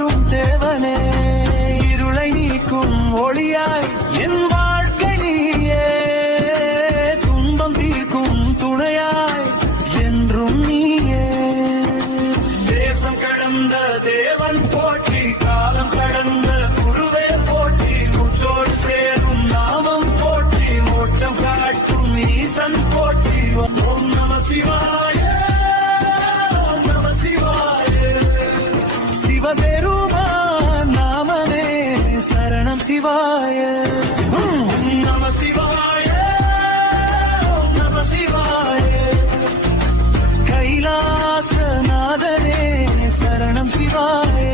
தரும் தேவனே, இருளை நீக்கும் ஒளியாய் என் வாழ்க்கை நீயே, துன்பம் தீர்க்கும் துணையாய் என்றும் நீயே. தேசம் கடந்த தேவன் போற்றி, காலம் கடந்த குருவே போற்றி, மூச்சோடு சேரும் நாமம் போற்றி, மோட்சம் காட்டும் ஈசன் போற்றி. ஓம் நம சிவாய, ஓம் நம சிவாய. சிவபெருமான் நாமனே சரணம் சிவாய. ஓம் நம சிவாய, ஓம் நம சிவாய. கைலாசநாதனே சரணம் சிவாய.